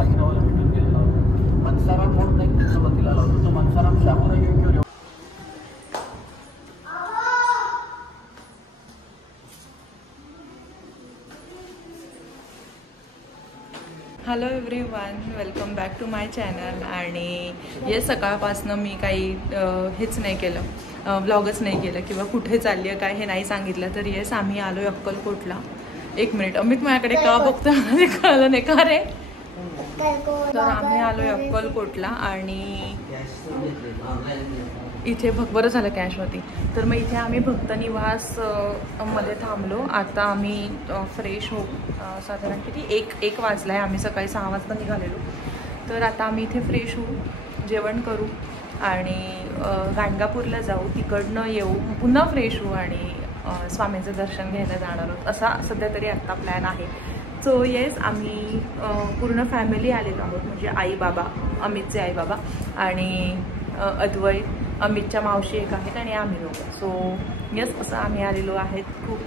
बाजीरावाला भेटून गेलेला होता. मनसाराम म्हणून एक त्यांचा वकील आला होता. तो मनसाराम शामराव योग्य. Hello everyone, welcome back to my channel. आणि ये सकाळपासनं मी काही हेच नाही केलं, व्लॉगच नाही केलं किंवा कुठे चालली आहे काय हे नाही सांगितलं. तर येस, आम्ही आलो अक्कलकोटला. एक मिनिट, अमित माझ्याकडे का बघतो मला कळलं नाही का रे. तर आम्ही आलो अक्कलकोटला आणि इथे बरं झालं कॅश होती. तर मग इथे आम्ही भक्तनिवास मध्ये थांबलो. आता आम्ही फ्रेश हो, साधारण किती एक वाजला आहे. आम्ही सकाळी 6 वाजता निघालेलो. तर आता आम्ही इथे फ्रेश होऊ, जेवण करू आणि गाणगापूरला जाऊ. तिकडनं येऊ, पुन्हा फ्रेश होऊ आणि स्वामींचं दर्शन घ्यायला जाणार आहोत, असा सध्या तरी आत्ता प्लॅन आहे. सो येस, आम्ही पूर्ण फॅमिली आलेलो आहोत. म्हणजे आई बाबा, अमितचे आई बाबा आणि अद्वैत, अमितच्या मावशी एक आहेत आणि आम्ही लोक. सो येस, असं आम्ही आलेलो आहेत. खूप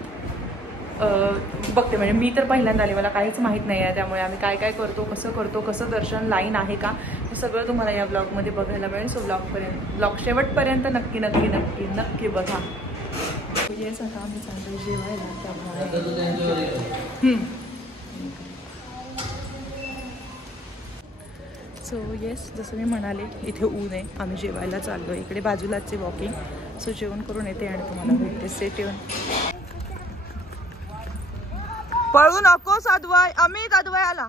बघते, म्हणजे मी तर पहिल्यांदा आले, मला काहीच माहीत नाही आहे. त्यामुळे आम्ही काय काय करतो, कसं दर्शन, लाईन आहे का, हे सगळं तुम्हाला या ब्लॉगमध्ये बघायला मिळेल. सो ब्लॉग शेवटपर्यंत नक्की नक्की नक्की नक्की बघा. येस, आता आम्ही चाललो जेवायला. त्यामुळे सो येस, जसं मी म्हणाले, इथे ऊन आहे. आम्ही जेवायला चाललो. इकडे बाजूलाच वॉकिंग. सो जेवण करून येते आणि तुम्हाला भेटते. Stay tune. पळू नकोस अद्वय. अमित, अद्वय आला.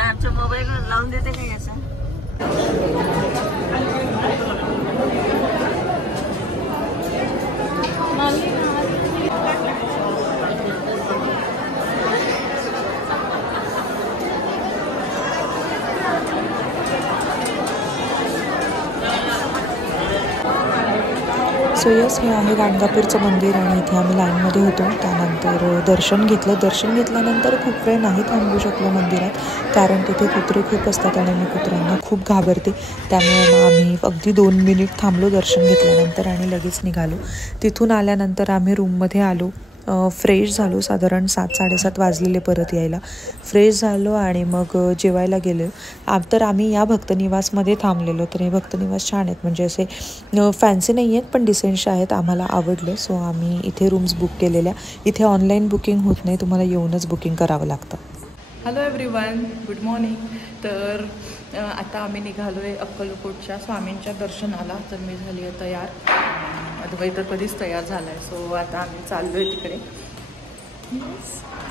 आमच्या मोबाईल लावून देते का याचा. सो यस, हे आहे गाणगापूरचं मंदिर आणि इथे आम्ही लाईनमध्ये होतो. त्यानंतर दर्शन घेतलं. दर्शन घेतल्यानंतर खूप वेळ नाही थांबू शकलो मंदिरात, कारण तिथे कुत्रे खूप असतात आणि मी कुत्र्यांना खूप घाबरते. त्यामुळे मग आम्ही अगदी 2 मिनिट थांबलो दर्शन घेतल्यानंतर आणि लगेच निघालो. तिथून आल्यानंतर आम्ही रूममध्ये आलो. फ्रेश झालो. साधारण 7-7:30 वाजलेले परत यायला. फ्रेश झालो आणि मग जेवायला गेलो. तर आम्ही या भक्तनिवासमध्ये थांबलेलो. तर हे भक्तनिवास छान आहेत, म्हणजे असे फॅन्सी नाही आहेत पण डिसेंटचे आहेत. आम्हाला आवडलं. सो आम्ही इथे रूम्स बुक केलेल्या. इथे ऑनलाईन बुकिंग होत नाही, तुम्हाला येऊनच बुकिंग करावं लागतं. Hello everyone, good morning. तर आता आम्ही निघालो आहे अक्कलकोटच्या स्वामींच्या दर्शनाला. तर मी झाली आहे तयार. अद्वैत तर कधीच तयार झाला आहे. सो आता आम्ही चाललो आहे तिकडे.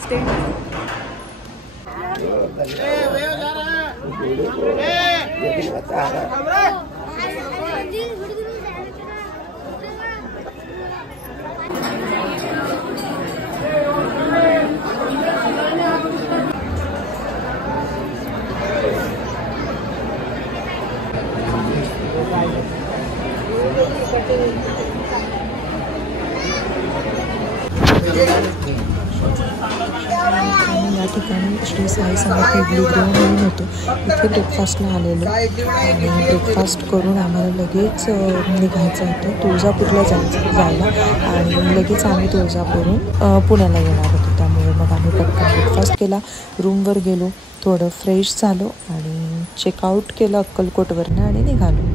स्टे. या ठिकाणी श्री साई समर्थ इडलीगृह म्हणून होतो. इथे ब्रेकफास्टला आलेलो आणि ब्रेकफास्ट करून आम्हाला लगेच निघायचं होतं तुळजापूरला जायला आणि लगेच आम्ही तुळजापूरहून पुण्याला येणार होतो. त्यामुळे मग आम्ही पटकन ब्रेकफास्ट केला, रूमवर गेलो, थोडं फ्रेश झालो आणि चेकआउट केलं अक्कलकोटवरनं आणि निघालो.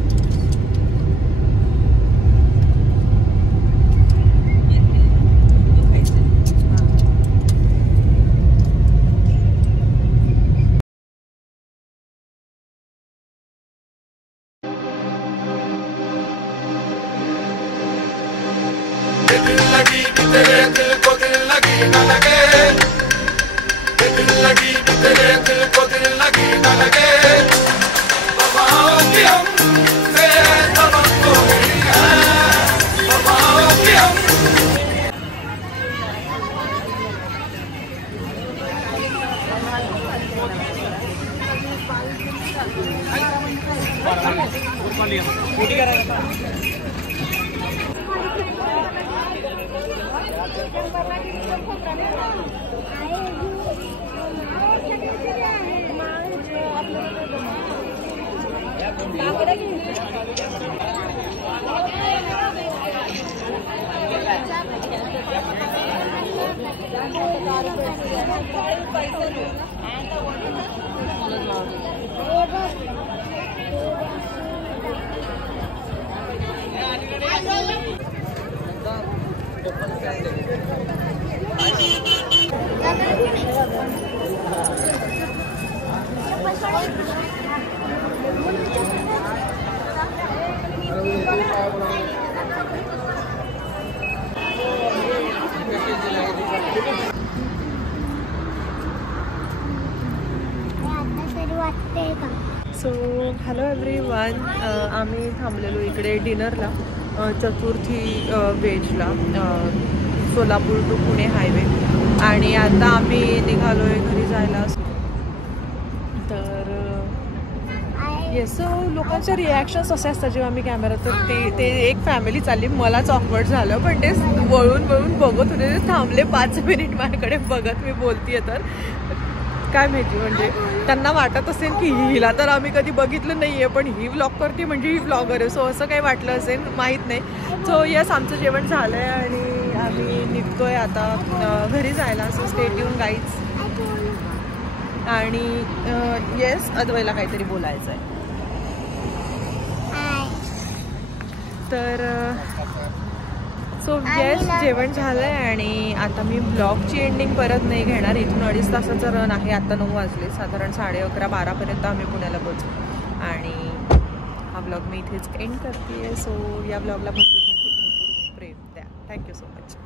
सो हॅलो एव्हरीवन, आम्ही थांबलेलो इकडे डिनरला चतुर्थी वेजला सोलापूर टू पुणे हायवे. आणि आता आम्ही निघालो आहे घरी जायला. तर येस, लोकांचे रिॲक्शन्स असे असतात जेव्हा मी कॅमेरा, तर ते एक फॅमिली चालली, मलाच ऑकवर्ड झालं, पण ते वळून बघत होते, ते थांबले 5 मिनिट माझ्याकडे बघत मी बोलतीये. तर काय माहिती, म्हणजे त्यांना वाटत असेल की हिला तर आम्ही कधी बघितलं नाही आहे, पण ही व्लॉग करते म्हणजे ही व्लॉगर आहे. सो असं काही वाटलं असेल, माहीत नाही. सो यस, आमचं जेवण झालं आहे आणि आम्ही निघतोय आता घरी जायला. So stay tune guys. आणि येस, अद्वैला काहीतरी बोलायचं आहे. तर सो येस, जेवण झालं आहे आणि आता मी ब्लॉगची एंडिंग परत नाही घेणार. इथून 2.5 तासाचा रन आहे. आता 9 वाजले, साधारण 11:30-12पर्यंत आम्ही पुण्याला पोहोचू. आणि हा ब्लॉग मी इथेच एंड करते आहे. सो या ब्लॉगला भरपूर प्रेम द्या. Thank you so much.